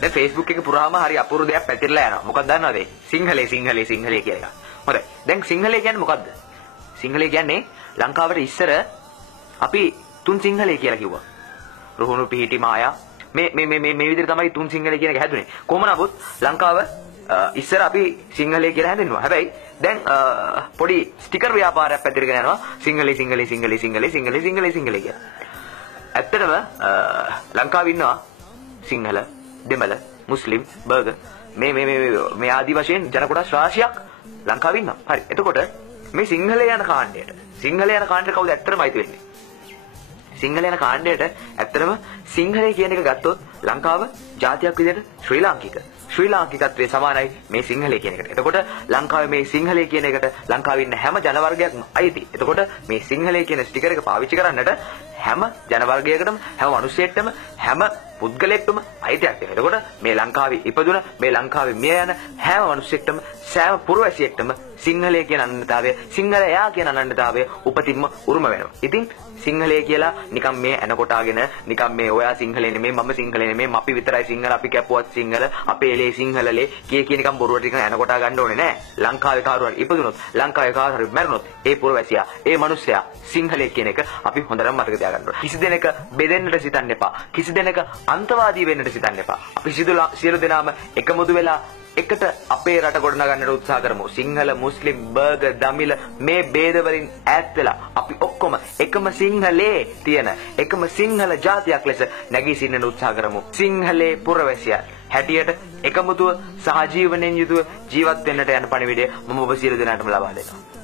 දැන් Facebook එක පුරාම හරි අපූර්ව දෙයක් පැතිරලා යනවා. මොකක්ද දන්නවද? සිංහලේ කියන එක. හොඳයි. දැන් සිංහලේ කියන්නේ මොකද්ද? සිංහලේ කියන්නේ ලංකාවට ඉස්සර අපි තුන් සිංහලේ කියලා කිව්වා. රුහුණු පිහිටි මායා මේ විදිහට තමයි තුන් සිංහලේ කියන එක හැදුනේ. කොහොම නමුත් ලංකාව ඉස්සර අපි සිංහලේ කියලා හැදෙන්නවා. හැබැයි දැන් පොඩි ස්ටිකර් ව්‍යාපාරයක් පැතිරගෙන යනවා. සිංහලේ කියලා. ඇත්තටම ලංකාවේ ඉන්නවා සිංහල, දෙමළ, මුස්ලිම්, බර්ගර් මේ ආදි වශයෙන් ජන කොටස් රාශියක් ලංකාවේ ඉන්නවා. හරි. එතකොට මේ සිංහලේ යන කාණ්ඩයට කවුද ඇත්තටම අයිති වෙන්නේ? සිංහල යන කාණ්ඩයට ඇත්තටම සිංහලේ කියන එක ගත්තොත් ලංකාව ජාතියක් විදිහට ශ්‍රී ලාංකිකත්වයේ සමානයි මේ සිංහලේ කියන එකට. එතකොට ලංකාවේ මේ සිංහලේ කියන එකට ලංකාවේ ඉන්න හැම ජන වර්ගයක්ම අයිති. එතකොට මේ සිංහලේ කියන ස්ටිකර් එක පාවිච්චි කරන්නට හැම ජන වර්ගයකටම හැම මිනිස්සෙක්ටම හැම පුද්ගලයෙක්ටම අයිතියක් තියෙනවා. එතකොට මේ ලංකාවේ ඉපදුන මේ ලංකාවේ මිය යන හැම මිනිස්සෙක්ටම සෑම පුරවැසියෙක්ටම සිංහලයේ කියන අනන්‍යතාවය සිංහලයා කියන අනන්‍යතාවය උපතින්ම උරුම වෙනවා. ඉතින් සිංහලයේ කියලා නිකම් මේ එන කොටාගෙන නිකම් මේ ඔයා සිංහලේ නෙමෙයි මම සිංහලේ නෙමෙයි අපි විතරයි සිංහල අපි කැපුවත් සිංහල අපේ එලේ සිංහලලේ කිය නිකම් බොරුවට නිකන් එන කොටා ගන්න ඕනේ නෑ. ලංකාවේ කවුරුහරි ඉපදුනොත් ලංකාවේ කවුරුහරි මැරුණොත් ඒ පුරවැසියා ඒ මිනිස්සයා සිංහලයේ කියන එක අපි හොඳටම මතක තියාගන්න ඕනේ. කිසි දෙනෙක් බෙදෙන්නට සිතන්න එපා. කිසි දෙනෙක් අන්තවාදී වෙන්නට සිතන්න එපා. අපි සියලු දෙනාම එකමුතු වෙලා එකට අපේ රට ගොඩනගන්නට උත්සාහ කරමු. සිංහල, මුස්ලිම්, බර්ගර්, දමිළ මේ ભેද වලින් ඈත් වෙලා අපි ඔක්කොම එකම සිංහලේ තියෙන එකම සිංහල ජාතියක් ලෙස නැගී සිටින්න උත්සාහ කරමු. සිංහලේ පුරවැසියා හැටියට එකමුතුව සහජීවනයෙන් යුතුව ජීවත් වෙන්නට යන පණිවිඩය මම ඔබ සියලු දෙනාටම ලබා දෙනවා.